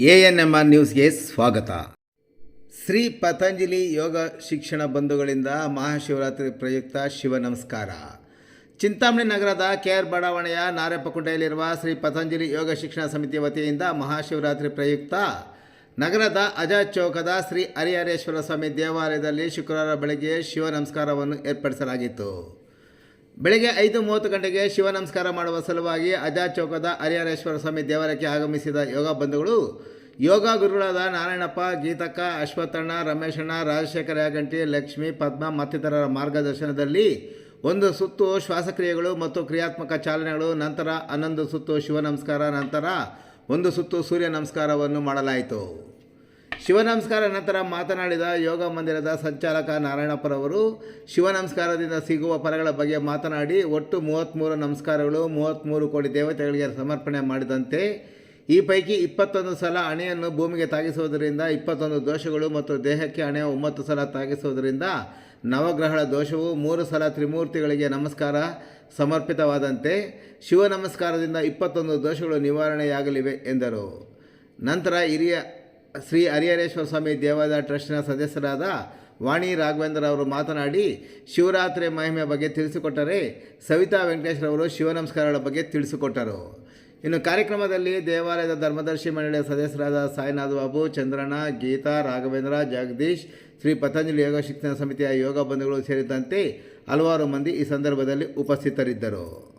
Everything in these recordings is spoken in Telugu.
ಎ ಎನ್ ಎಂ ಆರ್ ನ್ಯೂಸ್ಗೆ ಸ್ವಾಗತ. ಶ್ರೀ ಪತಂಜಲಿ ಯೋಗ ಶಿಕ್ಷಣ ಬಂಧುಗಳಿಂದ ಮಹಾಶಿವರಾತ್ರಿ ಪ್ರಯುಕ್ತ ಶಿವ ನಮಸ್ಕಾರ. ಚಿಂತಾಮಣಿ ನಗರದ ಕೆ ಆರ್ ಬಡಾವಣೆಯ ನಾರೆಪ್ಪಕುಂಟೆಯಲ್ಲಿರುವ ಶ್ರೀ ಪತಂಜಲಿ ಯೋಗ ಶಿಕ್ಷಣ ಸಮಿತಿ ವತಿಯಿಂದ ಮಹಾಶಿವರಾತ್ರಿ ಪ್ರಯುಕ್ತ ನಗರದ ಅಜಾ ಚೌಕದ ಶ್ರೀ ಹರಿಹರೇಶ್ವರ ಸ್ವಾಮಿ ದೇವಾಲಯದಲ್ಲಿ ಶುಕ್ರವಾರ ಬೆಳಗ್ಗೆ ಶಿವ ನಮಸ್ಕಾರವನ್ನು ಏರ್ಪಡಿಸಲಾಗಿತ್ತು. ಬೆಳಗ್ಗೆ ಐದು ಮೂವತ್ತು ಗಂಟೆಗೆ ಶಿವ ನಮಸ್ಕಾರ ಮಾಡುವ ಸಲುವಾಗಿ ಅಜಾ ಚೌಕದ ಹರಿಹರೇಶ್ವರ ಸ್ವಾಮಿ ದೇವಾಲಯಕ್ಕೆ ಆಗಮಿಸಿದ ಯೋಗ ಬಂಧುಗಳು, ಯೋಗ ಗುರುಗಳಾದ ನಾರಾಯಣಪ್ಪ, ಗೀತಕ್ಕ, ಅಶ್ವತ್ಥಣ್ಣ, ರಮೇಶಣ್ಣ, ರಾಜಶೇಖರ ಯಾಗಂಟಿ ಲಕ್ಷ್ಮಿ, ಪದ್ಮ ಮತ್ತಿತರರ ಮಾರ್ಗದರ್ಶನದಲ್ಲಿ ಒಂದು ಸುತ್ತು ಶ್ವಾಸಕ್ರಿಯೆಗಳು ಮತ್ತು ಕ್ರಿಯಾತ್ಮಕ ಚಾಲನೆಗಳು, ನಂತರ ಹನ್ನೊಂದು ಸುತ್ತು ಶಿವ ನಮಸ್ಕಾರ, ನಂತರ ಒಂದು ಸುತ್ತು ಸೂರ್ಯ ನಮಸ್ಕಾರವನ್ನು ಮಾಡಲಾಯಿತು. ಶಿವ ನಮಸ್ಕಾರ ನಂತರ ಮಾತನಾಡಿದ ಯೋಗ ಮಂದಿರದ ಸಂಚಾಲಕ ನಾರಾಯಣಪ್ಪರವರು, ಶಿವನಮಸ್ಕಾರದಿಂದ ಸಿಗುವ ಫಲಗಳ ಬಗ್ಗೆ ಮಾತನಾಡಿ, ಒಟ್ಟು ಮೂವತ್ತ್ಮೂರು ನಮಸ್ಕಾರಗಳು ಮೂವತ್ತ್ಮೂರು ಕೋಟಿ ದೇವತೆಗಳಿಗೆ ಸಮರ್ಪಣೆ ಮಾಡಿದಂತೆ, ಈ ಪೈಕಿ ಇಪ್ಪತ್ತೊಂದು ಸಲ ಹಣೆಯನ್ನು ಭೂಮಿಗೆ ತಾಗಿಸುವುದರಿಂದ ಇಪ್ಪತ್ತೊಂದು ದೋಷಗಳು ಮತ್ತು ದೇಹಕ್ಕೆ ಹಣೆಯ ಒಂಬತ್ತು ಸಲ ತಾಗಿಸುವುದರಿಂದ ನವಗ್ರಹಗಳ ದೋಷವು ಮೂರು ಸಲ ತ್ರಿಮೂರ್ತಿಗಳಿಗೆ ನಮಸ್ಕಾರ ಸಮರ್ಪಿತವಾದಂತೆ ಶಿವ ನಮಸ್ಕಾರದಿಂದ ಇಪ್ಪತ್ತೊಂದು ದೋಷಗಳು ನಿವಾರಣೆಯಾಗಲಿವೆ ಎಂದರು. ನಂತರ ಹಿರಿಯ ಶ್ರೀ ಹರಿಹರೇಶ್ವರ ಸ್ವಾಮಿ ದೇವಾಲಯ ಟ್ರಸ್ಟ್ನ ಸದಸ್ಯರಾದ ವಾಣಿ ರಾಘವೇಂದ್ರ ಅವರು ಮಾತನಾಡಿ, ಶಿವರಾತ್ರಿ ಮಹಿಮೆಯ ಬಗ್ಗೆ ತಿಳಿಸಿಕೊಟ್ಟರೆ ಸವಿತಾ ವೆಂಕಟೇಶ್ವರವರು ಶಿವ ನಮಸ್ಕಾರಗಳ ಬಗ್ಗೆ ತಿಳಿಸಿಕೊಟ್ಟರು. ಇನ್ನು ಕಾರ್ಯಕ್ರಮದಲ್ಲಿ ದೇವಾಲಯದ ಧರ್ಮದರ್ಶಿ ಮಂಡಳಿಯ ಸದಸ್ಯರಾದ ಸಾಯಿನಾಥ್ ಬಾಬು, ಚಂದ್ರಣ್ಣ, ಗೀತಾ, ರಾಘವೇಂದ್ರ, ಜಗದೀಶ್, ಶ್ರೀ ಪತಂಜಲಿ ಯೋಗ ಶಿಕ್ಷಣ ಸಮಿತಿಯ ಯೋಗ ಬಂಧುಗಳು ಸೇರಿದಂತೆ ಹಲವಾರು ಮಂದಿ ಈ ಸಂದರ್ಭದಲ್ಲಿ ಉಪಸ್ಥಿತರಿದ್ದರು.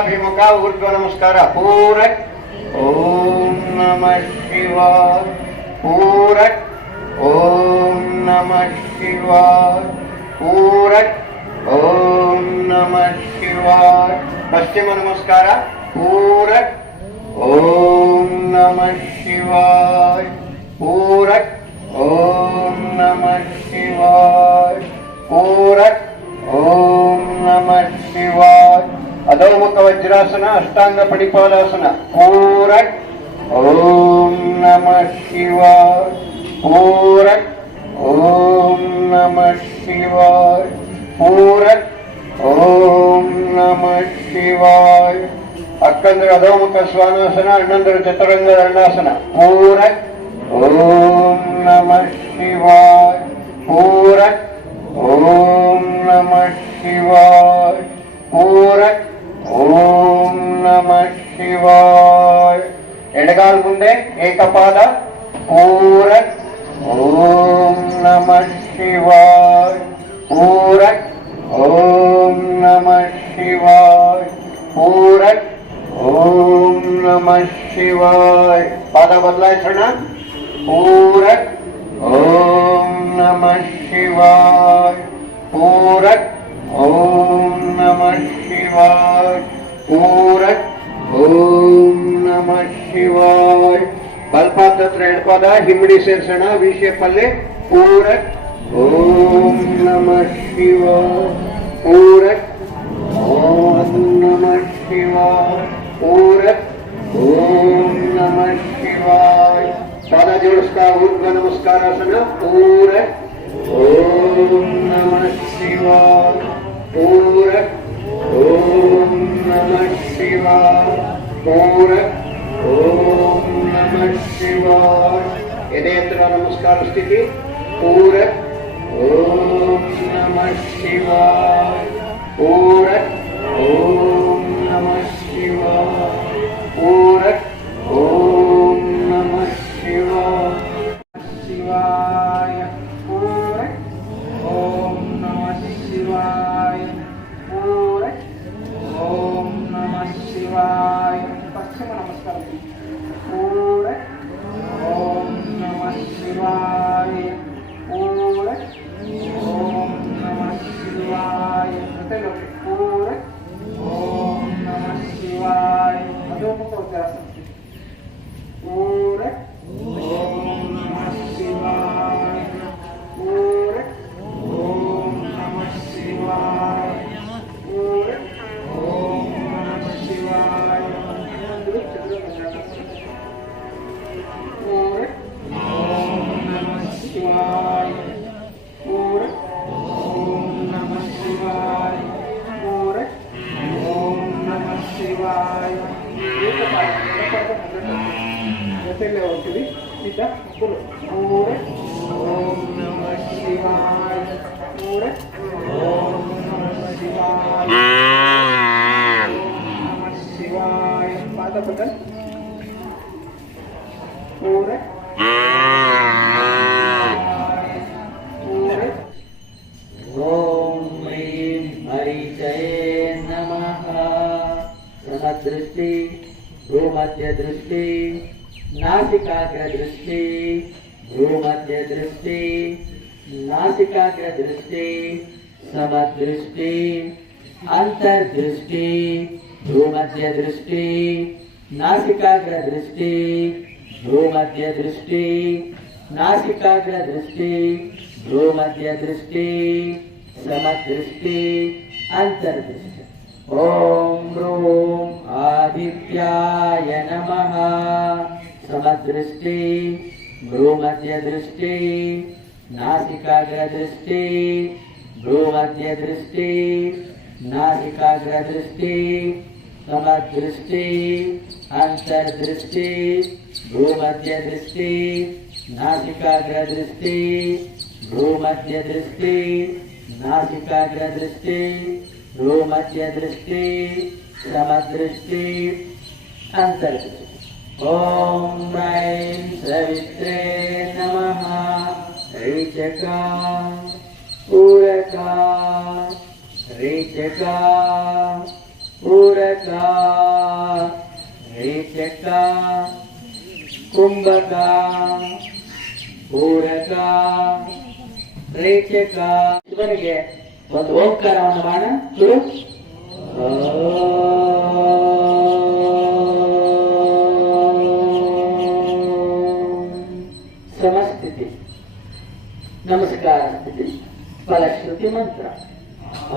ಉತ್ತರಾಭಿಮುಖ ಊರ್ಧ್ವ ನಮಸ್ಕಾರ ಪೂರಕ್ ಓಂ ನಮ ಶಿವಾಯ ಪೂರಕ್ ಓಂ ನಮ ಶಿವಾಯ ಪೂರಕ್ ಓಂ ನಮ ಶಿವಾಯ ಪಶ್ಚಿಮ ನಮಸ್ಕಾರ ಪೂರಕ್ ಓಂ ನಮ ಶಿವಾಯ ಪೂರಕ್ ಓಂ ನಮ ಶಿವಾಯ ಪೂರಕ್ ಓಂ ನಮ ಶಿವಾಯ అధోముఖ వజ్రాసన అష్టాంగ పడిపాదాసన పూరక్ ఓం నమ శివ పూరక్ ఓం నమ శివ పూరక్ ఓం నమ శివాయ అక్కందరు అధోముఖ స్వానాసన అన్నందరు చతురంగ దండాసన పూరక్ ఓం నమ శివాయ పూరక్ ఓం నమ శివాయ పూరక్ ಶಿವಾಯ ಎಡಗಾಲ್ ಮುಂದೆ ಏಕಪಾದ ಪೂರಕ್ ಓಂ ನಮ ಶಿವಾಯ ಪೂರಕ್ ಓಂ ನಮ ಶಿವಾಯ ಪೂರಕ್ ಓಂ ನಮ ಶಿವಾಯ ಪಾದ ಬದಲಾಯಿಸೋಣ ಪೂರಕ್ ಓಂ ನಮ ಶಿವಾಯ ಪೂರಕ್ ಓಂ ನಮ ಶಿವಾಯ ಪೂರಕ್ ಓಂ ನಮ ಶಿವಾಯ ಬಲ್ಪಾದ ಹತ್ರ ಎಡಪಾದ ಹಿಮ್ಮಡಿ ಸೇರ್ಸೋಣ ವಿಷಯಪಲ್ಲೆ ಪೂರಕ್ ಓಂ ನಮ ಶಿವಾಯ ಪೂರಕ್ ಓಂ ನಮ ಶಿವಾಯ ಪೂರಕ್ ಓಂ ನಮ ಶಿವಾಯ ಪಾದ ಜೋಡಿಸ್ತಾ ಊರ್ಧ್ವ ನಮಸ್ಕಾರಾಸನ ಪೂರಕ್ ಓಂ ನಮ ಶಿವಾಯ ಪೂರಕ್ ಓಂ சிவாய் கூற ஓம் நம சிவாய் எதயத்துல நமஸ்கார ஸ்திதி கூற ஓம் நம சிவாய் கூற ஓம் చైతన్యం అవుతుంది ఇక గురు మూడు ఓం నమ శివాయ. మూడు ఓం నమ శివాయ. నమ శివాయ. పాద బటన్ మూడు दृष्टि गोमध्य दृष्टि नासिकाग्र दृष्टि भ्रूमध्य दृष्टि नासिकाग्र दृष्टि समदृष्टि अंतर्दृष्टि भ्रूमध्य दृष्टि नासिकाग्र दृष्टि भ्रूमध्य दृष्टि नासिकाग्र दृष्टि भ्रूमध्य दृष्टि समदृष्टि अंतर्दृष्टि ॐ ब्रूं आदित्याय नमः समदृष्टि भ्रूमध्यदृष्टि नासिकाग्रदृष्टि भ्रूमध्यदृष्टि नासिकाग्रदृष्टि समदृष्टि अन्तर्दृष्टि भूमध्यदृष्टि नासिकाग्रदृष्टि भूमध्यदृष्टि नासिकाग्रदृष्टि भूमध्यदृष्टि समदृष्टि अन्तर्दृष्टि ॐ ऐं सवित्रे नमः ऋचका पूरका ऋचका पूरका ऋचका कुम्भका पूरका ರೇಖೆಕ ಇವರಿಗೆ ಒಂದು ಓಂಕಾರವನ್ನು ಮಾಡೋಣ ನಮಸ್ಕಾರ ಫಲಶ್ರುತಿ ಮಂತ್ರ.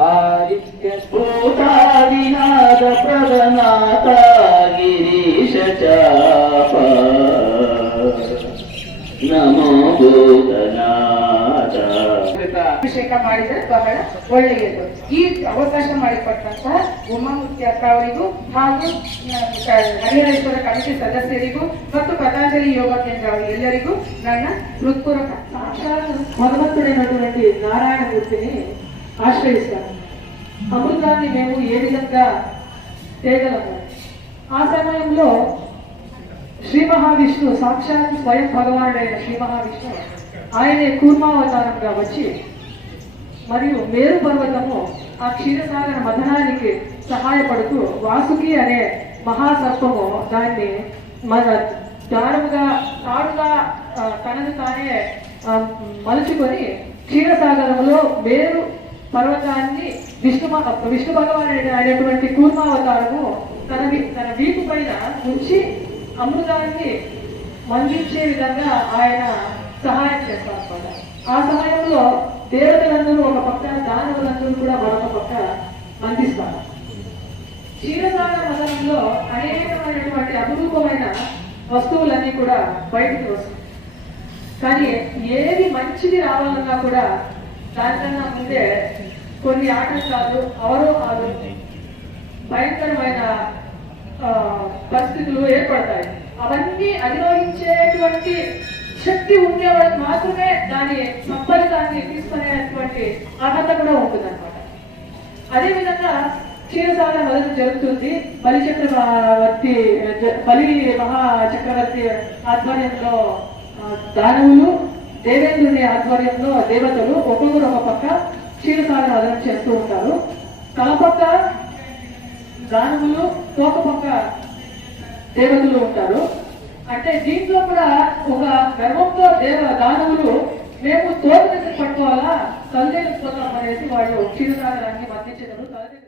ಆದಿತ್ಯ ಭೂತಾದಿನಾಥ ಪ್ರದನಾಥ ಗಿರೀಶ ಚಾಪ. ನಮೋ ಭೂತನಾಥ. ಅಭಿಷೇಕ ಮಾಡಿದರೆ ಬಹಳ ಒಳ್ಳೆಯದು. ಈ ಅವಕಾಶ ಮಾಡಿಕೊಟ್ಟಂತಹ ಉಮಾಮೂರ್ತಿ ಅಕ್ಕ ಅವರಿಗೂ ಹಾಗೂ ಹರಿಹರೇಶ್ವರ ಕಮಿಟಿ ಸದಸ್ಯರಿಗೂ ಮತ್ತು ಪತಂಜಲಿ ಯೋಗ ಕೇಂದ್ರ ಎಲ್ಲರಿಗೂ ನನ್ನ ಹೃತ್ಪೂರ್ವಕ సాక్షాత్ భగవంతుడైనటువంటి నారాయణమూర్తిని ఆశ్రయిస్తాము అమృతాన్ని మేము ఏ విధంగా చేయగలము ఆ సమయంలో శ్రీ మహావిష్ణు సాక్షాత్ స్వయం భగవానుడైన శ్రీ మహావిష్ణు ఆయనే కూర్మావతారంగా వచ్చి మరియు మేరు పర్వతము ఆ క్షీరసాగర మథనానికి సహాయపడుతూ వాసుకి అనే మహాసర్పము దాన్ని మన దారుగా తాడుగా ఆ, తనను తానే మలుచుకొని క్షీరసాగరంలో మేరు పర్వతాన్ని విష్ణు విష్ణు భగవాన్ అనేటువంటి కూర్మావతారము తన తన వీపు పైన ఉంచి అమృతాన్ని మందించే విధంగా ఆయన సహాయం చేస్తారు ఆ సమయంలో దేవతలందరూ ఒక పక్క దానవులందరూ కూడా మరొక పక్క మందిస్తారు క్షీరసాగర మతంలో అనేకమైనటువంటి అపురూపమైన వస్తువులన్నీ కూడా బయటకు వస్తాయి. కానీ ఏది మంచిది రావాలన్నా కూడా దానికన్నా ముందే కొన్ని ఆటంకాలు అవరోహాలు భయంకరమైన పరిస్థితులు ఏర్పడతాయి. అవన్నీ అధిరోహించేటువంటి శక్తి ఉండేవాళ్ళకి మాత్రమే దాని సంఫలితాన్ని తీసుకునేటువంటి అర్హత కూడా ఉంటుంది అనమాట అదేవిధంగా క్షీరసాగర మొదలు జరుగుతుంది. బలి చక్రవర్తి బలి మహా చక్రవర్తి ఆధ్వర్యంలో దానవులు దేవేంద్రుని ఆధ్వర్యంలో దేవతలు ఒక్కొక్కరు ఒక పక్క క్షీరసాగర వదనం చేస్తూ ఉంటారు. కలపక్క దానవులు తోక పక్క దేవతలు ఉంటారు. అంటే దీంట్లో కూడా ఒక గర్వంతో దేవ దానవులు మేము తోక దగ్గర పట్టుకోవాలా తల్లి పోతాం అనేసి వాళ్ళు క్షీరసాగరాన్ని మధ్యించారు తల్లి